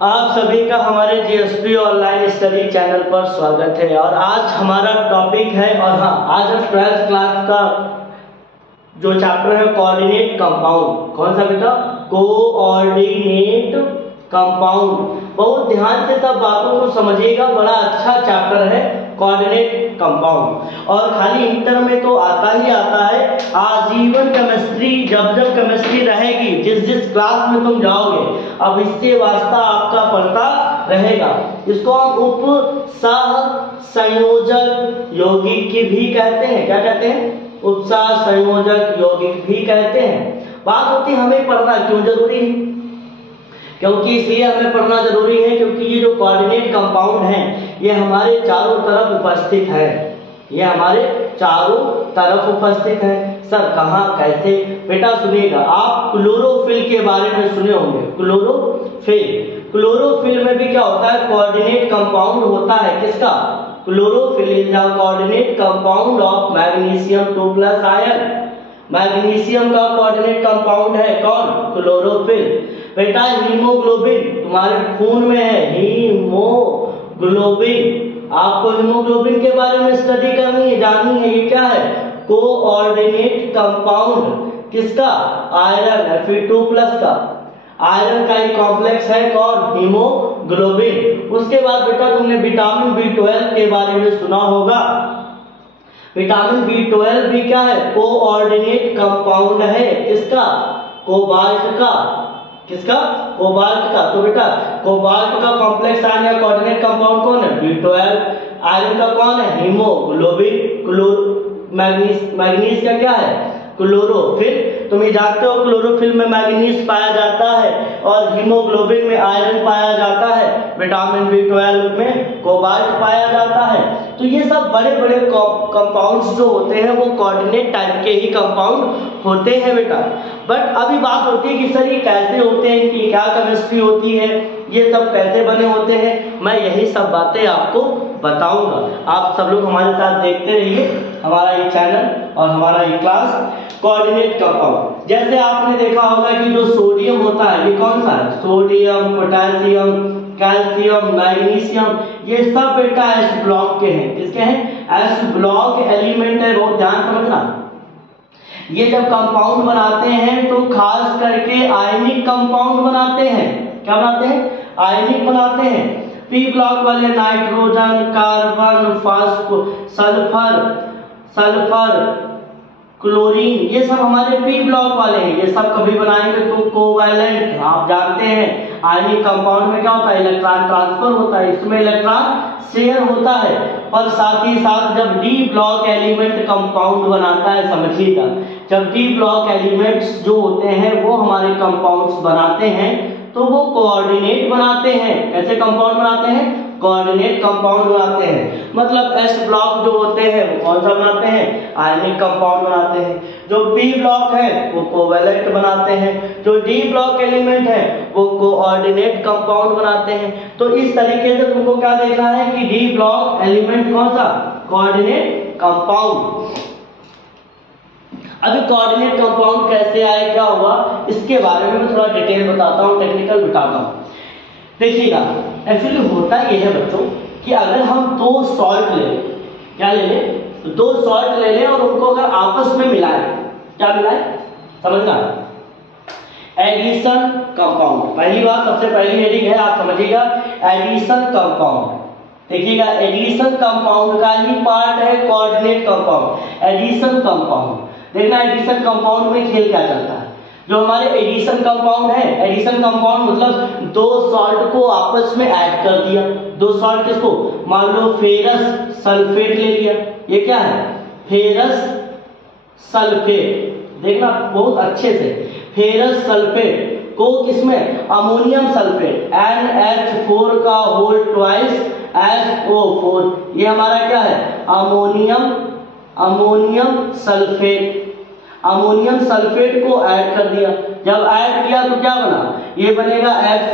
आप सभी का हमारे जीएसपी ऑनलाइन स्टडी चैनल पर स्वागत है। और आज हमारा टॉपिक है, और हाँ, आज हम 12th क्लास का जो चैप्टर है कोऑर्डिनेट कंपाउंड। कौन सा बेटा? Coordinate compound. बहुत ध्यान से सब बातों को समझिएगा, बड़ा अच्छा चैप्टर है कोऑर्डिनेट कंपाउंड। और खाली इंटर में तो आता ही आता है, आजीवन केमिस्ट्री जब जब केमिस्ट्री रहेगी, जिस जिस क्लास में तुम जाओगे, अब इससे वास्ता आपका पड़ता रहेगा। इसको हम उप सह संयोजक यौगिक की भी कहते हैं। क्या कहते हैं? उपसह संयोजक यौगिक भी कहते हैं। बात होती है हमें पढ़ना क्यों जरूरी है? क्योंकि इसलिए हमें पढ़ना जरूरी है क्योंकि ये जो कोऑर्डिनेट कंपाउंड है ये हमारे चारों तरफ उपस्थित है। ये हमारे चारों तरफ उपस्थित है। सर कहाँ, कैसे? बेटा सुनिएगा, आप क्लोरोफिल के बारे में सुने होंगे। क्लोरोफिल में भी क्या होता है? कोऑर्डिनेट कंपाउंड होता है। किसका? Chlorophyll is the coordinate compound of magnesium 2+ ion. Magnesium का कोऑर्डिनेट कंपाउंड है कौन? क्लोरोफिल। बेटा हीमोग्लोबिन तुम्हारे खून में है, हीमोग्लोबिन। आपको हीमोग्लोबिन के बारे में स्टडी करनी है, जाननी है। ये क्या है? कोऑर्डिनेट कंपाउंड किसका? आयरन, Fe2+ का। आयरन का ही कॉम्प्लेक्स है कौन? हीमोग्लोबिन। उसके बाद बेटा तुमने विटामिन B12 के बारे में सुना होगा। विटामिन B12 भी क्या है? कोऑर्डिनेट कंपाउंड है। किसका? कोबाल्ट का। किसका? कोबाल्ट का। तो बेटा कोबाल्ट का कॉम्प्लेक्स आयन या कोऑर्डिनेट कंपाउंड कौन है? B12। आयरन का कौन है? हीमोग्लोबिन। मैग्नीज का क्या है? क्लोरोफिल। तुम ये जानते हो क्लोरोफिल में मैग्नीज पाया जाता है और हीमोग्लोबिन में आयरन पाया जाता है, विटामिन B12 में कोबाल्ट पाया जाता है। तो ये सब बड़े बड़े कंपाउंड्स जो होते हैं वो कोऑर्डिनेट टाइप के ही कंपाउंड होते हैं बेटा। बट अभी बात होती है कि सर ये कैसे होते हैं, कि क्या केमिस्ट्री होती है, ये सब कैसे बने होते हैं, मैं यही सब बातें आपको बताऊंगा। आप सब लोग हमारे साथ देखते रहिए हमारा ये चैनल और हमारा ये क्लास कोऑर्डिनेट कंपाउंड। जैसे आपने देखा होगा कि जो सोडियम होता है ये कौन सा है? सोडियम, पोटेशियम, कैल्शियम, मैग्नीशियम, ये सब बेटा एस ब्लॉक के हैं। किसके हैं? एस ब्लॉक एलिमेंट है। बहुत ध्यान समझना। ये जब कंपाउंड बनाते हैं तो खास करके आयनिक कंपाउंड बनाते हैं। क्या बनाते हैं? आयनिक बनाते हैं। पी ब्लॉक वाले नाइट्रोजन, कार्बन, सल्फर, क्लोरीन, ये सब हमारे पी ब्लॉक वाले हैं। ये सब कभी बनाएंगे तो कोवैलेंट। आप जानते हैं आयनिक कंपाउंड में क्या होता है? इलेक्ट्रॉन ट्रांसफर होता है, इसमें इलेक्ट्रॉन शेयर होता है। और साथ ही साथ जब डी ब्लॉक एलिमेंट कंपाउंड बनाता है, समझिएगा, जब डी ब्लॉक एलिमेंट्स जो होते हैं वो हमारे कंपाउंड्स बनाते हैं तो वो कोऑर्डिनेट बनाते हैं। कैसे कंपाउंड बनाते हैं? कोऑर्डिनेट कंपाउंड बनाते हैं। मतलब एस ब्लॉक जो होते हैं वो कौन सा बनाते हैं? आयनिक कंपाउंड बनाते हैं। जो पी ब्लॉक है वो कोवैलेंट बनाते हैं। जो डी ब्लॉक एलिमेंट है वो कोऑर्डिनेट कंपाउंड बनाते हैं। तो इस तरीके से तुमको क्या देखना है कि डी ब्लॉक एलिमेंट कौन सा? Coordinate compound. अभी कोऑर्डिनेट कंपाउंड कैसे आए, क्या हुआ, इसके बारे में मैं थोड़ा डिटेल बताता हूँ, टेक्निकल बताता हूँ। देखिएगा, एक्चुअली होता ये है बच्चों कि अगर हम दो सॉल्ट ले लें, क्या ले लें? तो दो सॉल्ट ले लें और उनको अगर आपस में मिलाएं, क्या मिलाएं? समझना, एडिशन कंपाउंड। पहली बात, सबसे पहली हेडिंग है, आप समझिएगा, एडिशन कंपाउंड। देखिएगा, एडिशन कंपाउंड का ही पार्ट है कोऑर्डिनेट कंपाउंड। एडिशन कंपाउंड देखना, एडिशन कंपाउंड में खेल क्या चलता है। जो हमारे एडिशन कंपाउंड है, एडिशन कंपाउंड मतलब दो सॉल्ट को आपस में ऐड कर दिया। दो सॉल्ट किसको? मान लो फेरस सल्फेट ले लिया। ये क्या है? Ferrous sulphate. देखना बहुत अच्छे से, फेरस सल्फेट को किसमें? अमोनियम सल्फेट, NH4 का होल ट्वाइस SO4। ये हमारा क्या है? Ammonium sulphate. अमोनियम सल्फेट को ऐड कर दिया। जब ऐड किया तो क्या बना? ये बनेगा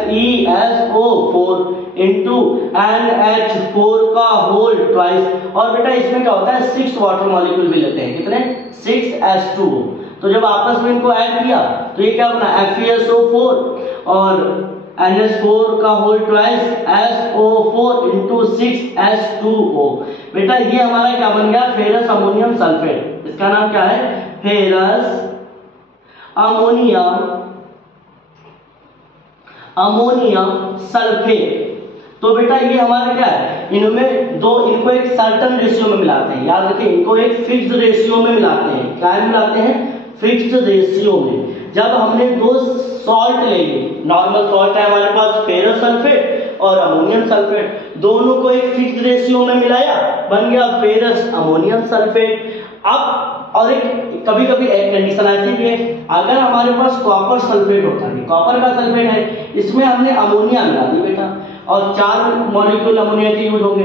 FeSO4 इंटू NH4 का होल ट्वाइस। और बेटा इसमें क्या होता है? 6 वाटर मॉलिक्यूल भी लेते हैं। कितने? 6H2O। तो जब आपस में इनको ऐड किया तो ये क्या बना? FeSO4 और NH4 का whole twice SO4 into 6H2O। बेटा ये हमारा क्या बन गया, फेरस अमोनियम सल्फेट। इसका नाम क्या है, फेरस अमोनियम सल्फेट। तो बेटा ये हमारा क्या है, इनमें दो, इनको एक सर्टेन रेशियो में मिलाते हैं, याद रखिए इनको एक फिक्स्ड रेशियो में मिलाते हैं। क्या मिलाते हैं, फिक्स्ड रेशियो में। जब हमने दो सॉल्ट ले ली, नॉर्मल सॉल्ट है हमारे पास फेरस सल्फेट और अमोनियम सल्फेट, दोनों को एक फिक्स्ड रेशियो में मिलाया, बन गया फेरस अमोनियम सल्फेट। अब और एक कभी कभी एक कंडीशन ऐसी भी है, अगर हमारे पास कॉपर सल्फेट होता है, कॉपर का सल्फेट है, इसमें हमने अमोनिया मिला दी बेटा, और 4 मॉलिक्यूल अमोनिया के यूज होंगे,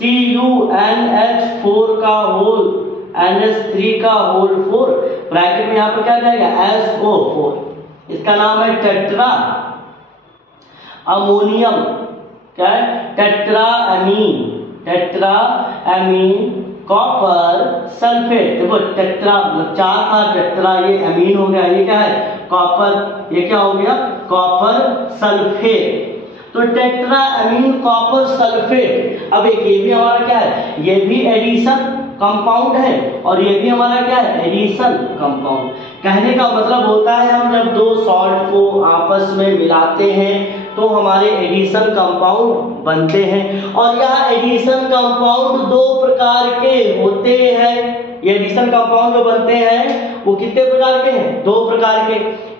CuNH4 का होल NH3 का होल 4, ब्रैकेट में यहाँ पर क्या जाएगा SO4। इसका नाम है टेट्रा अमोनियम, क्या है, टेट्रा अमीन कॉपर सल्फेट। देखो टेट्रा मतलब 4 था, टेट्रा ये अमीन हो गया, ये क्या है कॉपर, ये क्या हो गया कॉपर सल्फेट। तो टेट्रा अमीन कॉपर सल्फेट। अब एक ये भी हमारा क्या है, ये भी एडिशन कंपाउंड है और ये भी हमारा क्या है, एडिशन कंपाउंड। कहने का मतलब होता है हम जब दो सॉल्ट को आपस में मिलाते हैं तो हमारे एडिशन कंपाउंड बनते हैं। और यह एडिशन कंपाउंड दो प्रकार के होते हैं। ये एडिशन कंपाउंड जो बनते हैं वो कितने प्रकार के हैं, 2 प्रकार के।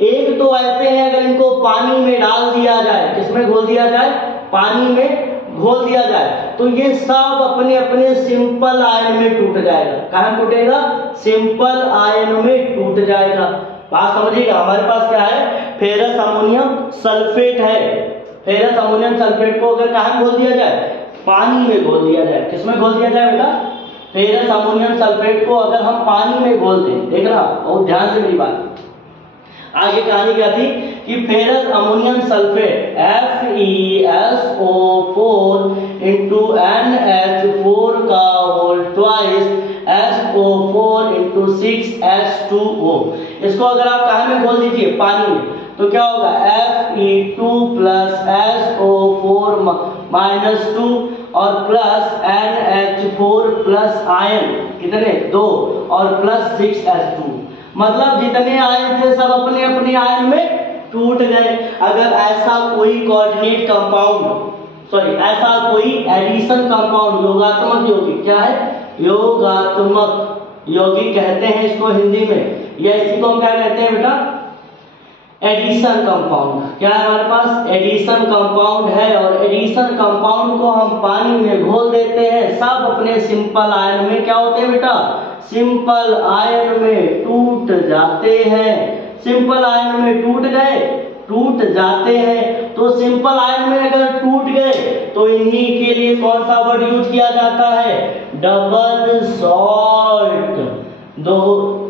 एक तो ऐसे हैं अगर इनको पानी में डाल दिया जाए, किसमें घोल दिया जाए, पानी में घोल दिया जाए, तो ये सब अपने अपने सिंपल आयन में टूट जाएगा। कहाँ टूटेगा, सिंपल आयन में टूट जाएगा। बात समझिएगा, हमारे पास क्या है, फेरस अमोनियम सल्फेट है। फेरस अमोनियम सल्फेट को अगर कहाँ घोल दिया जाए, पानी में घोल दिया जाए। किसमें घोल दिया जाए बेटा, फेरस अमोनियम सल्फेट को अगर हम पानी में घोल दें, देखना बहुत ध्यान से मेरी बात। आगे कहानी क्या थी कि ferrous ammonium sulphate FeSO4 into NH4 का whole twice SO4 into 6H2O। इसको अगर आप कहाँ में घोल दीजिए, पानी में, तो क्या होगा Fe2 प्लस SO4 माइनस 2 और प्लस NH4 प्लस आयन कितने 2 और प्लस 6H2। मतलब जितने आयन थे सब अपने अपने आयन में टूट गए। अगर ऐसा कोई कोऑर्डिनेट कंपाउंड, सॉरी ऐसा कोई एडिशन कंपाउंड, योगात्मक यौगिक, क्या है योगात्मक यौगिक कहते हैं इसको हिंदी में, या इसी को हम क्या कहते हैं बेटा, एडिशन कंपाउंड। क्या है हमारे पास, एडिशन कंपाउंड है, और एडिशन कंपाउंड को हम पानी में घोल देते हैं, सब अपने सिंपल आयन में क्या होते हैं बेटा, सिंपल आयन में टूट जाते हैं। सिंपल आयन में टूट गए, टूट जाते हैं। तो सिंपल आयन में अगर टूट गए तो इन्हीं के लिए कौन सा वर्ड यूज किया जाता है, डबल सॉल्ट। दो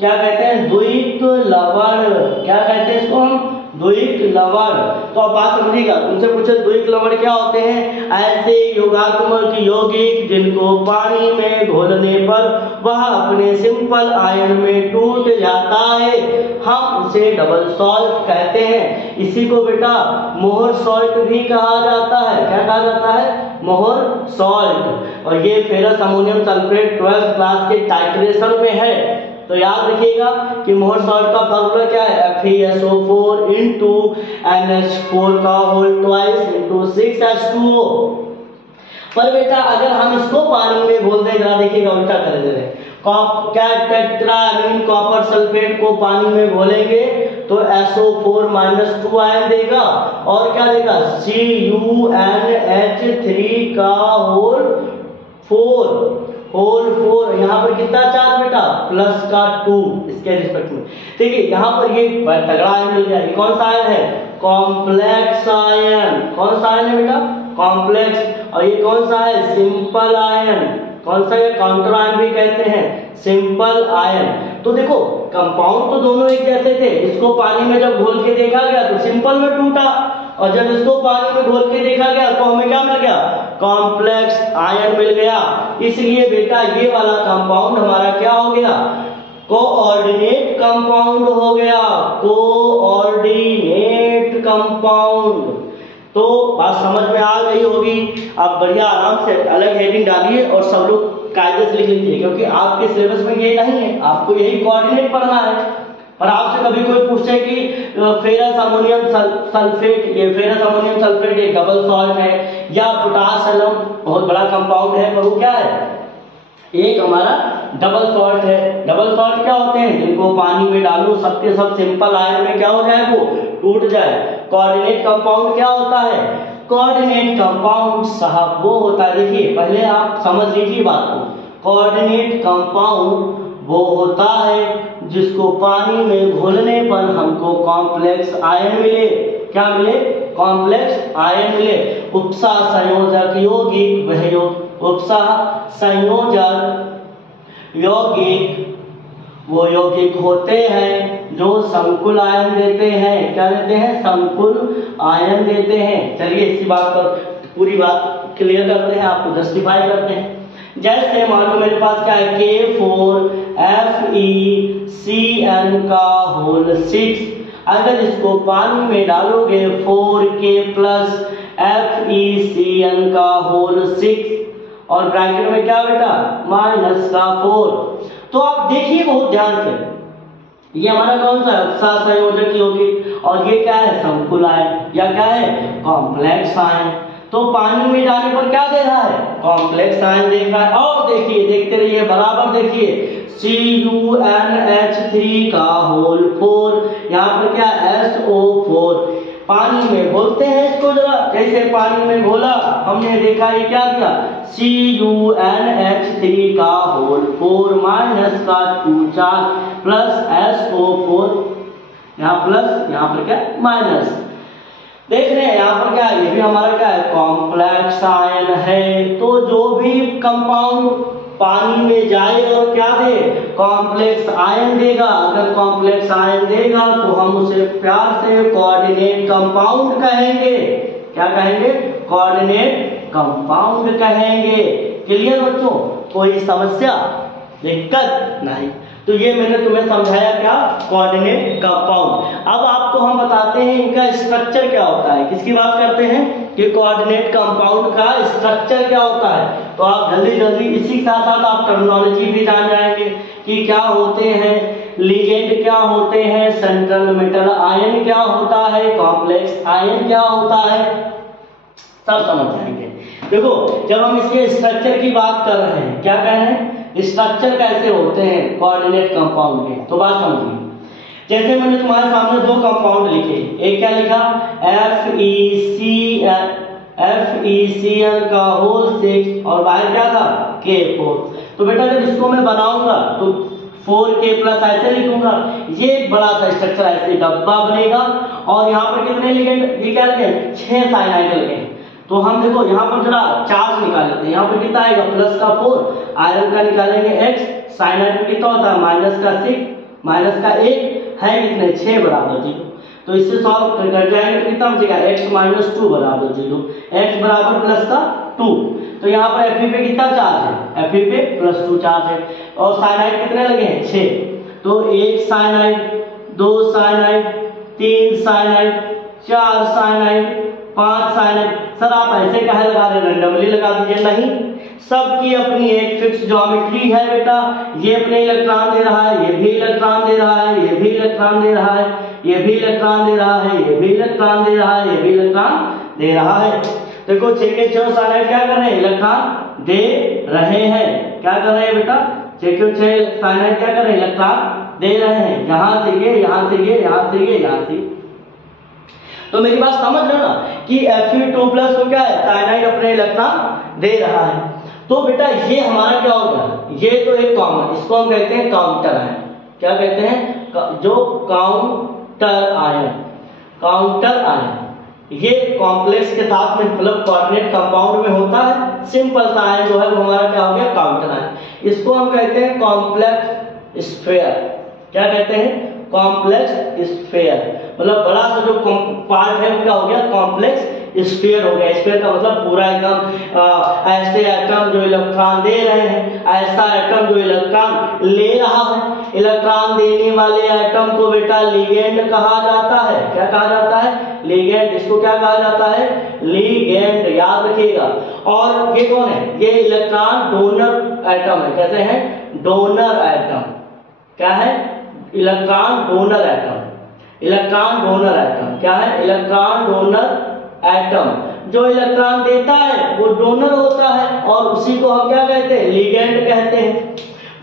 क्या कहते हैं, द्विक लवण। क्या कहते हैं इसको हम, द्विक लवण। तो अब बात समझिएगा, उनसे पूछे द्विक लवण क्या होते हैं, ऐसे योगात्मक यौगिक जिनको पानी में घोलने पर वह अपने सिंपल आयन में टूट जाता है, हम उसे डबल सॉल्ट कहते हैं। इसी को बेटा मोहर सॉल्ट भी कहा जाता है। क्या कहा जाता है, मोहर सॉल्ट। और ये ferrous ammonium sulphate 12th class के टाइट्रेशन में है, तो याद रखिएगा कि मोहर सॉल्ट का फॉर्मूला क्या है, FeSO4 इंटू NH4 का होल ट्वाइस इंटू 6H2O। पर बेटा अगर हम इसको पानी में घोल दें, जरा देखिएगा उल्टा कर दे रहे, क्या टेट्रामीन कॉपर सल्फेट को पानी में घोलेंगे तो SO4 माइनस 2 आयन देगा, और क्या देगा CuNH3 का होल 4, यहाँ पर कितना चार्ज बेटा, प्लस का 2 इसके रिस्पेक्ट में। ठीक है, यहाँ पर ये तगड़ा आयन मिल गया। कौन सा आयन है, कॉम्प्लेक्स आयन। कौन सा आयन है बेटा, कॉम्प्लेक्स। और ये कौन सा है, सिंपल आयन। कौन सा है, काउंटर आयन भी कहते हैं, सिंपल आयन। तो देखो कंपाउंड तो दोनों एक जैसे थे, इसको पानी में जब घोल के देखा गया तो सिंपल में टूटा, और जब इसको पानी में घोल के देखा गया तो हमें क्या मिल गया, कॉम्प्लेक्स आयन मिल गया। इसलिए बेटा ये वाला कंपाउंड हमारा क्या हो गया, कोऑर्डिनेट कंपाउंड हो गया, कोऑर्डिनेट कंपाउंड। तो बात समझ में आ गई होगी। आप बढ़िया आराम से अलग हेडिंग डालिए और सब लोग कायदे से लिख लीजिए, क्योंकि आपके सिलेबस में ये नहीं है, आपको यही कोऑर्डिनेट पढ़ना है। पर आपसे कभी कोई पूछे कि फेरस अमोनियम सल्फेट, ये फेरस अमोनियम सल्फेट एक डबल सॉल्ट है या पोटाश एलम बहुत बड़ा कंपाउंड है, पर वो क्या है, एक हमारा डबल सॉल्ट है। डबल सॉल्ट क्या होते हैं, जिनको पानी में डालो सबके सब सिंपल आयन में क्या हो जाए, वो टूट जाए। कोऑर्डिनेट कंपाउंड क्या होता है, कोऑर्डिनेट कंपाउंड साहब वो होता है, देखिए पहले आप समझ लीजिए बात को। कोऑर्डिनेट कंपाउंड वो होता है जिसको पानी में घोलने पर हमको कॉम्प्लेक्स आयन मिले। क्या मिले, कॉम्प्लेक्स आयन मिले। उपसह संयोजक यौगिक वह उपसह संयोजक यौगिक वो यौगिक होते हैं जो समकुल आयन देते हैं। क्या देते हैं, समकुल आयन देते हैं। चलिए इसी बात पर पूरी बात क्लियर करते हैं, आपको जस्टिफाई करते हैं। जैसे मान लो मेरे पास क्या है, K4FeCN का होल 6, अगर इसको पानी में डालोगे 4K प्लस FeCN का होल 6 और ब्रैकेट में क्या बेटा माइनस का 4। तो आप देखिए बहुत ध्यान से, ये हमारा कौन सा उपसह संयोजक यौगिक और ये क्या है, समकुल आयन या क्या है, कॉम्प्लेक्स आयन। तो पानी में डालने पर क्या दे रहा है, कॉम्प्लेक्स आयन देख रहा है। और देखिए देखते रहिए बराबर देखिए CuNH3 का होल 4, यहाँ पर क्या SO4। पानी में घोलते हैं इसको जरा, जैसे पानी में घोला हमने देखा ये क्या दिया, CuNH3 का होल 4 माइनस का 2 चार्ज प्लस SO4, यहाँ प्लस यहाँ पर क्या माइनस। देख रहे हैं यहाँ पर क्या है, ये भी हमारा क्या है, कॉम्प्लेक्स आयन है। तो जो भी कंपाउंड पानी में जाए और क्या दे, कॉम्प्लेक्स आयन देगा। अगर कॉम्प्लेक्स आयन देगा तो हम उसे प्यार से कोऑर्डिनेट कंपाउंड कहेंगे। क्या कहेंगे, कोऑर्डिनेट कंपाउंड कहेंगे। क्लियर बच्चों, कोई समस्या दिक्कत नहीं। तो ये मैंने तुम्हें समझाया क्या, कोऑर्डिनेट कंपाउंड। अब आपको हम बताते हैं इनका स्ट्रक्चर क्या होता है। किसकी बात करते हैं कि कोऑर्डिनेट कंपाउंड का स्ट्रक्चर क्या होता है। तो आप जल्दी जल्दी इसी के साथ साथ आप टर्मिनोलॉजी भी जान जाएंगे कि क्या होते हैं, लिगेंड क्या होते हैं, सेंट्रल मेटल आयन क्या होता है, कॉम्प्लेक्स आयन क्या होता है, सब समझ जाएंगे। देखो जब हम इसके स्ट्रक्चर की बात कर रहे हैं, क्या कह रहे हैं, स्ट्रक्चर कैसे होते हैं कोऑर्डिनेट कंपाउंड के, तो बात समझिए। जैसे मैंने तुम्हारे सामने दो कंपाउंड लिखे, एक क्या लिखा FeCN का होल 6 और बाहर क्या था K4। तो बेटा जब इसको मैं बनाऊंगा तो 4K प्लस ऐसे लिखूंगा, ये एक बड़ा सा स्ट्रक्चर ऐसे डब्बा बनेगा और यहाँ पर कितने लिगेंड, ये क्या लगे 6 साइनाइड लगे। तो हम देखो यहाँ पर जरा चार्ज निकाल लेते हैं, यहाँ पर कितना आएगा प्लस का 4, आयरन का निकालेंगे X, साइनाइड में कितना होता है माइनस का 6, माइनस का 1 है कितने 6 बराबर 0। तो इससे सॉल्व कर जाएंगे तो कितना बचेगा x माइनस 2 बराबर 0, x बराबर प्लस का 2। तो यहाँ पर Fe पे कितना चार्ज है, Fe पे प्लस 2 चार्ज है और साइनाइड कितने लगे हैं 6। तो 1 cyanide, 2 cyanide, 3 cyanide, 4 cyanide, 5 cyanide. Sir आप ऐसे काहे लगा रहे, रैंडमली लगा दीजिए, नहीं, सबकी अपनी एक फिक्स ज्योमेट्री है बेटा। ये अपने इलेक्ट्रॉन दे रहा है, ये भी इलेक्ट्रॉन दे रहा है, ये भी इलेक्ट्रॉन दे रहा है, ये भी इलेक्ट्रॉन दे रहा है, ये भी इलेक्ट्रॉन दे रहा है, ये भी इलेक्ट्रॉन दे रहा है। देखो 6 के 6 साइनाइड क्या कर रहे हैं, इलेक्ट्रॉन दे रहे हैं। क्या कर रहे हैं बेटा, 6 के 6 साइनाइड क्या कर रहे हैं, इलेक्ट्रॉन दे रहे हैं। यहाँ से ये, यहाँ से ये, यहाँ से ये, यहाँ से। तो मेरी बात समझ लो ना कि Fe2 प्लस को क्या है, साइनाइड अपने इलेक्ट्रॉन दे रहा है। तो बेटा ये हमारा क्या होगा, ये तो एक कॉमन, इसको हम कहते हैं काउंटर आयन। क्या कहते हैं, जो काउंटर आयन, काउंटर आयन ये कॉम्प्लेक्स के साथ में मतलब कोऑर्डिनेट कंपाउंड में होता है। सिंपल सा आयन जो है वो हमारा क्या हो गया, काउंटर आयन। इसको हम कहते हैं कॉम्प्लेक्स स्फीयर। क्या कहते हैं, कॉम्प्लेक्स स्फीयर, मतलब बड़ा सा जो पार्ट है वो क्या हो गया, कॉम्प्लेक्स स्फीयर हो गया। स्फीयर का मतलब पूरा एकदम ऐसे एटम जो इलेक्ट्रॉन दे रहे हैं, ऐसा एटम जो इलेक्ट्रॉन ले रहा है। इलेक्ट्रॉन देने वाले एटम को बेटा लिगेंड कहा जाता है। क्या कहा जाता है? लिगेंड। इसको क्या कहा जाता है? लिगेंड, याद रखिएगा। और ये कौन है? ये इलेक्ट्रॉन डोनर एटम है। कैसे है? Donor atom. क्या है? Electron donor atom. Electron donor atom क्या है? Electron donor atom. जो इलेक्ट्रॉन देता है वो डोनर होता है और उसी को हम क्या कहते हैं? लिगेंड कहते हैं।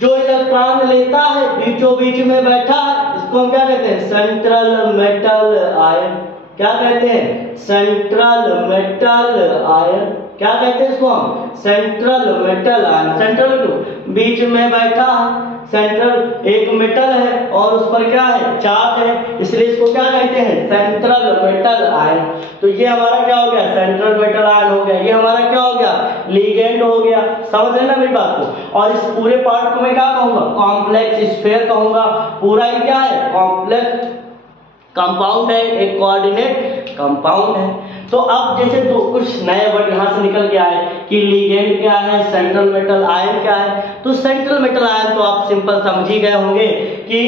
जो इलेक्ट्रॉन लेता है बीचों बीच में बैठा है, इसको हम क्या कहते हैं? Central metal ion. क्या कहते हैं? Central metal ion. क्या कहते हैं इसको हम? Central metal ion. सेंट्रल क्यों? बीच में बैठा है। सेंट्रल एक मेटल है और उस पर क्या है? चार्ज है, इसलिए इसको क्या कहते हैं? Central metal ion. तो ये हमारा क्या हो गया? सेंट्रल मेटल आयन हो गया। ये हमारा क्या हो गया? लिगेंड हो गया। समझ रहे ना मेरी बात को? और इस पूरे पार्ट को मैं क्या कहूंगा? कॉम्प्लेक्स स्फीयर कहूंगा। पूरा ही क्या है? कॉम्प्लेक्स कंपाउंड है, एक कोऑर्डिनेट कंपाउंड है। तो अब जैसे तो कुछ नए वर्ड यहां से निकल के आए कि लिगेंड क्या है, सेंट्रल मेटल आयन क्या है। तो सेंट्रल मेटल आयन तो आप सिंपल समझ ही गए होंगे कि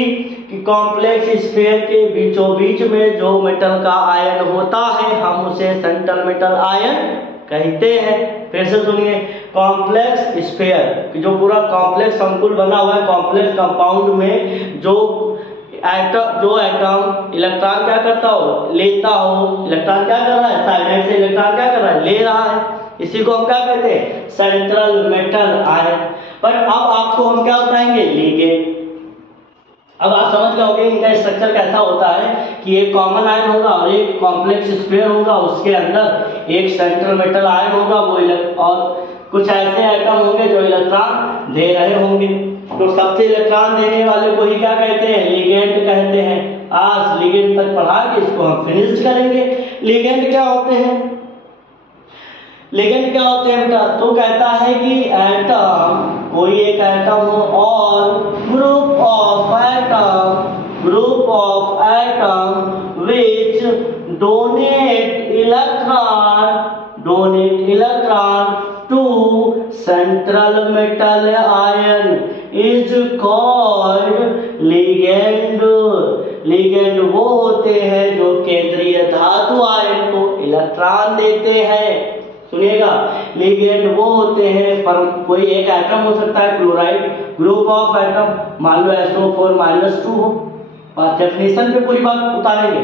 कॉम्प्लेक्स स्फीयर के बीचों बीच में जो मेटल का आयन होता है हम उसे सेंट्रल मेटल आयन कहते हैं। फिर से सुनिए, कॉम्प्लेक्स स्फीयर जो पूरा कॉम्प्लेक्स संकुल बना हुआ है, कॉम्प्लेक्स कंपाउंड में जो एटम इलेक्ट्रॉन क्या करता हो? लेता हो। इलेक्ट्रॉन क्या कर रहा है? साइनाइड से इलेक्ट्रॉन क्या कर रहा है? ले रहा है। इसी को हम क्या कहते हैं? Central metal ion. पर अब आपको हम क्या बताएंगे? लिगेंड। अब आप समझ गए होंगे इनका स्ट्रक्चर कैसा होता है कि एक कॉमन आयन होगा और एक कॉम्प्लेक्स स्फीयर होगा, उसके अंदर एक सेंट्रल मेटल आयन होगा वो और कुछ ऐसे एटम होंगे जो इलेक्ट्रॉन दे रहे होंगे। तो सबसे इलेक्ट्रॉन देने वाले को ही क्या कहते हैं? लिगेंड कहते हैं। आज लिगेंड तक पढ़ा के इसको हम फिनिश करेंगे। लिगेंड क्या होते हैं? लिगेंड क्या होते हैं बेटा? तो कहता है कि एटम, कोई एक एटम हो और group of atom which donate electron to central metal ion is called ligand. Ligand वो होते हैं जो केंद्रीय धातु आयन को इलेक्ट्रॉन देते हैं। सुनिएगा, लिगेंड वो होते हैं, पर कोई एक एटम हो सकता है क्लोराइड, ग्रुप ऑफ एटम मान लो SO4-2 हो, और डेफिनेशन पे पूरी बात उतारेंगे।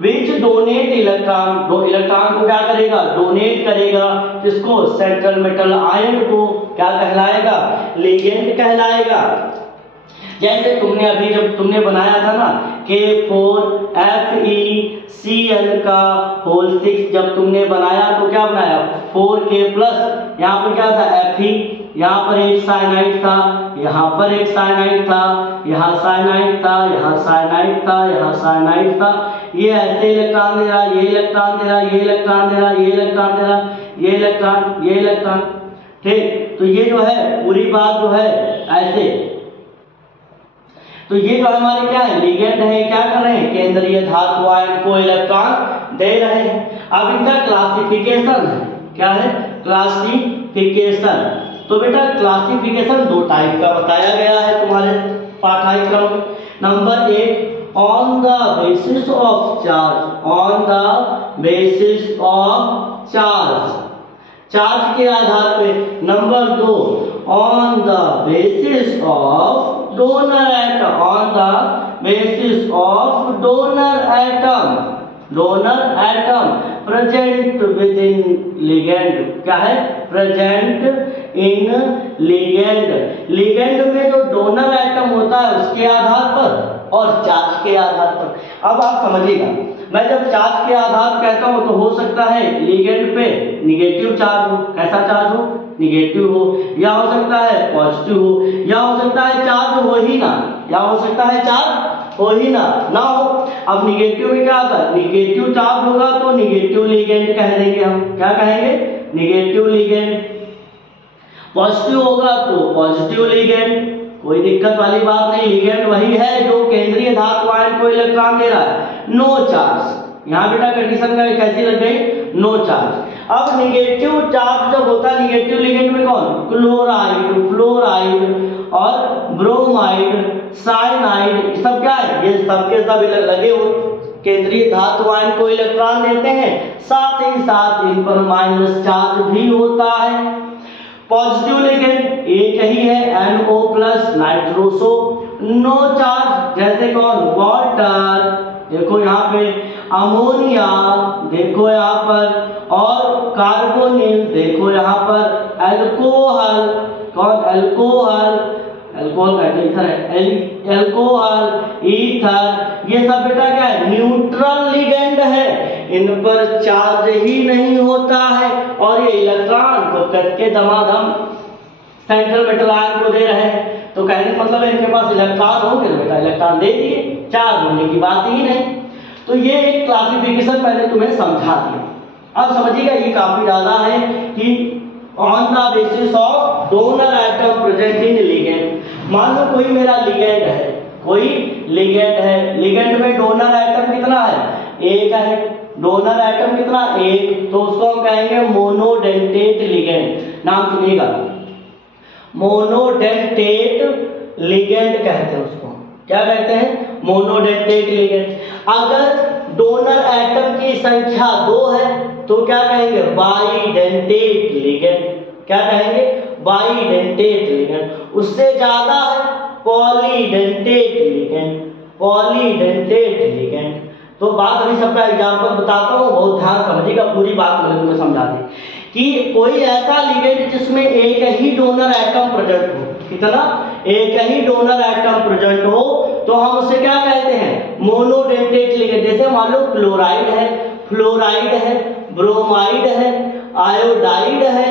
विच डोनेट इलेक्ट्रॉन, दो इलेक्ट्रॉन को क्या करेगा? डोनेट करेगा। किसको? सेंट्रल मेटल आयन को। क्या कहलाएगा? लिगेंड कहलाएगा। जैसे तुमने अभी जब तुमने बनाया था ना K4FeCl का होल 6 जब तुमने बनाया तो क्या बनाया? 4K+, यहाँ पर क्या था? Fe, यहाँ पर एक साइनाइड था, यहाँ पर एक साइनाइड था, यहाँ साइनाइड था, यहाँ साइनाइड था, यहाँ साइनाइड था। ये ऐसे इलेक्ट्रॉन दे रहा, ये इलेक्ट्रॉन दे रहा, ये इलेक्ट्रॉन दे रहा, ये इलेक्ट्रॉन दे रहा, ये इलेक्ट्रॉन, ये इलेक्ट्रॉन। ठीक, तो ये जो है पूरी बात जो है ऐसे। तो ये जो हमारे क्या है? लिगेंड है। क्या कर रहे हैं? केंद्रीय धातु आयन को इलेक्ट्रॉन दे रहे हैं। अब इनका क्लासिफिकेशन है। क्या है? क्लासिफिकेशन। तो बेटा क्लासिफिकेशन दो टाइप का बताया गया है तुम्हारे पाठ्यक्रम में। Number 1, on the basis of charge. On the basis of charge, charge के आधार पे। Number 2, on the basis of donor atom. On the basis of donor atom. Donor atom present with in ligand. क्या है? Present in ligand. Ligand में जो donor atom होता है उसके आधार पर और चार्ज के आधार पर। अब आप समझिएगा, मैं जब चार्ज के आधार कहता हूं तो हो सकता है लिगेंड पे निगेटिव चार्ज हो। कैसा चार्ज हो? निगेटिव हो, या हो सकता है पॉजिटिव हो, या हो सकता है चार्ज हो ही ना, या हो सकता है चार्ज हो ही ना हो। अब निगेटिव में क्या होता है? निगेटिव चार्ज होगा तो निगेटिव लिगेंड कह देंगे हम। क्या कहेंगे? Negative ligand. पॉजिटिव होगा तो पॉजिटिव लिगेंड। कोई दिक्कत वाली बात नहीं। लिगेंड वही है जो केंद्रीय धातु आयन को इलेक्ट्रॉन दे रहा है। नो चार्ज, यहाँ बेटा कंडीशन का कैसी लग गई, नो चार्ज। अब निगेटिव चार्ज जब होता है निगेटिव लिगेंड में कौन, क्लोराइड, फ्लोराइड और ब्रोमाइड, साइनाइड, सब क्या है, ये सबके सब लगे हो केंद्रीय धातु आयन को इलेक्ट्रॉन देते हैं, साथ ही साथ इन पर माइनस चार्ज भी होता है। पॉजिटिव लिगेंड एक ही है NO plus nitroso, no charge जैसे कौन, वाटर, देखो यहाँ पे अमोनिया, देखो यहाँ पर, और कार्बोनिल, देखो यहाँ पर अल्कोहल, कौन, अल्कोहल, अल्कोहल का इथर है, अल्कोहल, ईथर, ये सब बेटा क्या है, न्यूट्रल लिगेंड है, इन पर चार्ज ही नहीं होता है और ये इलेक्ट्रॉन को करके दमादम सेंट्रल मेटल आयन को दे रहे हैं। तो कहने का मतलब है इनके पास इलेक्ट्रॉन हो गए, बेटा इलेक्ट्रॉन दे दिए, चार्ज होने की बात ही नहीं। तो ये एक क्लासिफिकेशन मैंने तुम्हें समझा दिया। अब समझिएगा ये काफी ज्यादा है कि on the basis of donor atom present in ligand. मान लो कोई मेरा लिगेंड है, कोई लिगेंड है, लिगेंड में डोनर एटम कितना है, एक है, डोनर एटम कितना, एक, तो उसको हम कहेंगे मोनोडेंटेट लिगेंड। नाम सुनिएगा, मोनोडेंटेट लिगेंड कहते हैं उसको, क्या कहते हैं, मोनोडेंटेट लिगेंड। अगर डोनर एटम की संख्या 2 है तो क्या कहेंगे, बाइडेंटेट लिगेंड, क्या कहेंगे, बाइडेंटेट लिगेंड। उससे ज्यादा है पॉलीडेंटेट लिगेंड, पॉलीडेंटेट लिगेंड। तो बात अभी सबका एग्जांपल बताता हूँ, बहुत ध्यान समझिएगा, पूरी बात मैंने तुम्हें समझा दी कि कोई ऐसा लिगेंड जिसमें एक ही डोनर एटम प्रेजेंट हो, कितना, एक ही डोनर एटम प्रेजेंट हो, तो हम उसे क्या कहते हैं, मोनोडेंटेट लिगेंड। जैसे मान लो क्लोराइड है, फ्लोराइड है, ब्रोमाइड है, आयोडाइड है,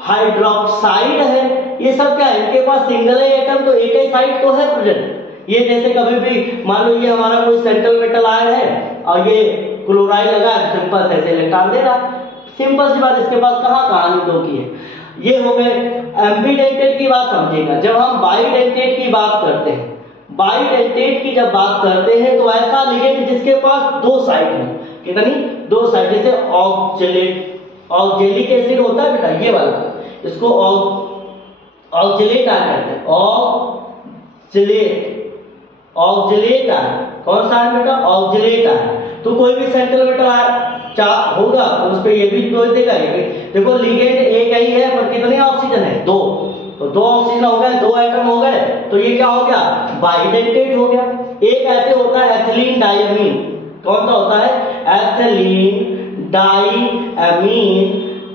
हाइड्रोक्साइड है, ये सब क्या है, इनके पास सिंगल एटम, तो एक ही साइड तो है प्रेजेंट। ये जैसे कभी भी मान लो ये हमारा कोई सेंट्रल मेटल आयन है और ये क्लोराइड लगा है, सिंपल ऐसे इलेक्ट्रॉन दे रहा, सिंपल सी बात, इसके पास कहाँ कहानी दो की है। ये हो गए एम्बीडेंटेट की बात समझिएगा। जब हम बाइडेंटेट की बात करते हैं, बाइडेंटेट की जब बात करते हैं तो ऐसा लिगेंड जिसके पास 2 साइड हो, कितनी, 2 साइड, जैसे ऑक्जेलेट, ऑक्जेलिक एसिड होता है बेटा ये वाला, इसको ऑक्जेलेट आयन कहते हैं, ऑक्जेलेट, ऑक्जेलेट आयन, कौन सा आयन बेटा, ऑक्जेलेट आयन। तो कोई भी सेंट्रल मेटल आयन होगा तो उस पे ये भी तो देगा, देखो लिगेंड एक ही है पर कितने ऑक्सीजन है, 2, तो 2 ऑक्सीजन हो गए, 2 एटम हो गए, तो ये क्या हो गया, बाइडेंटेट हो गया। एक ऐसे होता है एथिलीन डाइअमीन, कौन सा होता है, एथिलीन डाइअमीन।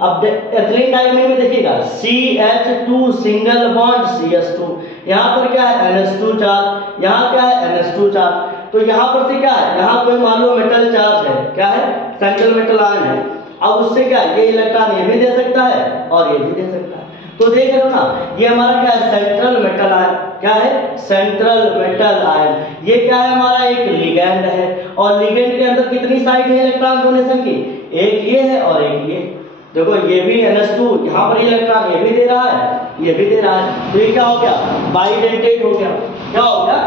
अब एथिलीन डाइअमीन में देखिएगा CH2 सिंगल बॉन्ड CH2, यहाँ पर क्या है NH2 चार्ज, यहाँ क्या है NH2 चार्ज, तो यहाँ पर से क्या है, यहाँ कोई मान लो मेटल चार्ज है, क्या है, सेंट्रल मेटल आयन है। अब उससे क्या है, ये इलेक्ट्रॉन ये भी दे सकता है और ये भी दे सकता है। तो देख रहे हो ना, ये हमारा क्या है, सेंट्रल मेटल आयन, क्या है, सेंट्रल मेटल आयन। ये क्या है, हमारा एक लिगेंड है, और लिगेंड के अंदर कितनी साइड है इलेक्ट्रॉन डोनेशन की, एक ये है और एक ये, देखो ये भी NH2, यहाँ पर इलेक्ट्रॉन ये भी दे रहा है, ये भी दे रहा है, तो ये क्या हो गया, बाइडेंटेट हो गया। क्या हो गया,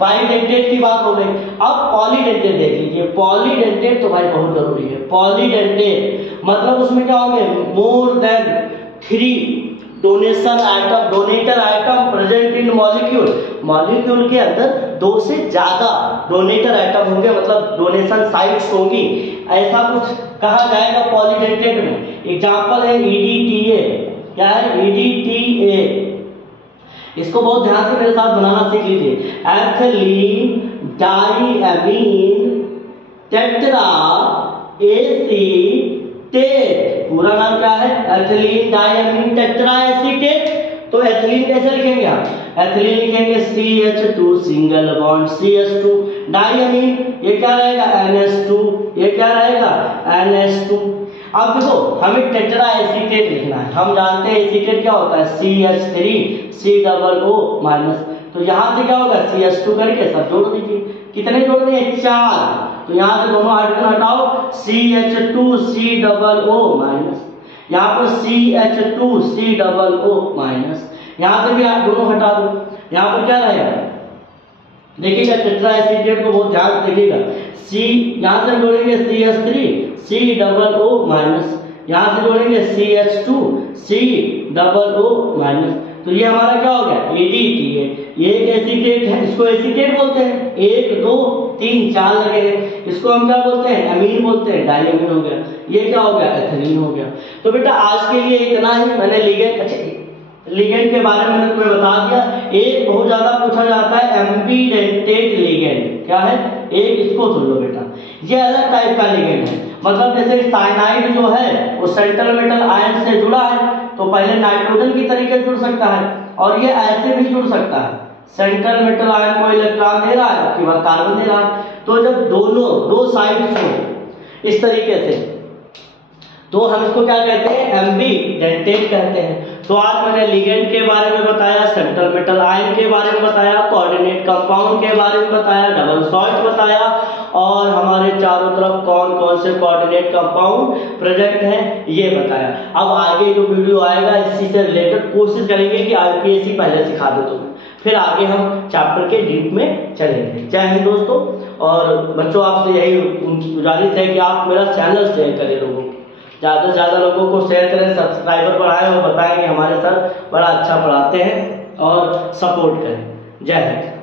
बाइडेंटेट की बात हो गई। अब पॉलीडेंटेट देख लीजिए, पॉलीडेंटेट तो भाई बहुत जरूरी है। पॉलीडेंटेट मतलब उसमें क्या होंगे, more than 3 donation item, donator item present in molecule, molecule के अंदर 2 से ज्यादा डोनेटर आइटम होंगे, मतलब डोनेशन साइट्स होंगी, ऐसा कुछ कहा जाएगा पॉलीडेंटेट में। एग्जांपल है EDTA, क्या है, EDTA, इसको बहुत ध्यान से मेरे साथ बनाना सीख लीजिए। एथिलीन डाइअमीन टेट्रा एसीटेट, पूरा नाम क्या है, एथिलीन डाइअमीन टेट्रा एसीटेट। तो एथिलीन कैसे लिखेंगे आप, एथिलीन लिखेंगे CH2 सिंगल बॉन्ड CH2, डाइअमीन ये क्या रहेगा NH2, ये क्या रहेगा NH2। अब देखो हमें टेट्रा एसीटेट लिखना है, हम जानते हैं एसीटेट क्या होता है, CH3COO माइनस, तो यहाँ से क्या होगा CH2 करके सब जोड़ दीजिए, कितने जोड़ने हैं, 4, तो यहाँ से दोनों हाइड्रोजन हटाओ, CH2COO माइनस, यहाँ पर CH2COO माइनस, यहाँ से भी आप दोनों हटा दो, यहाँ पर क्या रहेगा, देखिएगा टेट्रा एसीटेट को बहुत ध्यान से देखिएगा, सी, यहाँ से जोड़ेंगे CH3 COO-, यहाँ से जोड़ेंगे CH2 COO-, तो ये हमारा क्या हो गया ADTA। ये एक एसीटेट है, इसको एसीटेट बोलते हैं। 1 2 3 4 लगे हैं, इसको हम क्या बोलते हैं एमीन बोलते हैं, डायमीन हो गया। ये क्या हो गया एथिलीन हो गया। तो बेटा आज के लिए इतना ही। मैंने लिगेंड, अच्छा लिगेंड के बारे में मैंने तुम्हें बता दिया। एक बहुत ज्यादा पूछा जाता है एम्पीडेंटेट लिगेंड, क्या है एक, इसको सुन लो बेटा। ये अलग टाइप का लिगेंड है, मतलब जैसे साइनाइड जो है वो सेंट्रल मेटल आयन से जुड़ा है, तो पहले नाइट्रोजन की तरीके जुड़ सकता है और ये ऐसे भी जुड़ सकता है। सेंट्रल मेटल आयन को इलेक्ट्रॉन दे रहा है, उसके बाद कार्बन दे रहा है। तो जब दोनों दो साइड्स हो इस तरीके से, तो हम इसको क्या कहते हैं एम्बीडेंटेट कहते हैं। तो आज मैंने लिगेंड के बारे में बताया, सेंट्रल मेटल आयन के बारे में बताया, कोऑर्डिनेट कंपाउंड के बारे में बताया, डबल सॉल्ट बताया, और हमारे चारों तरफ कौन कौन से कोऑर्डिनेट कंपाउंड प्रेजेंट हैं ये बताया। अब आगे जो वीडियो आएगा इसी से रिलेटेड कोशिश करेंगे कि आईपीएससी पहले सिखा दे तुम्हें, फिर आगे हम चैप्टर के डीप में चलेंगे। जय हिंद दोस्तों। और बच्चों आपसे यही गुजारिश है कि आप मेरा चैनल शेयर करें, लोगों को ज़्यादा से ज़्यादा लोगों को शेयर करें, सब्सक्राइबर बढ़ाएं और बताएं कि हमारे सर बड़ा अच्छा पढ़ाते हैं और सपोर्ट करें। जय हिंद।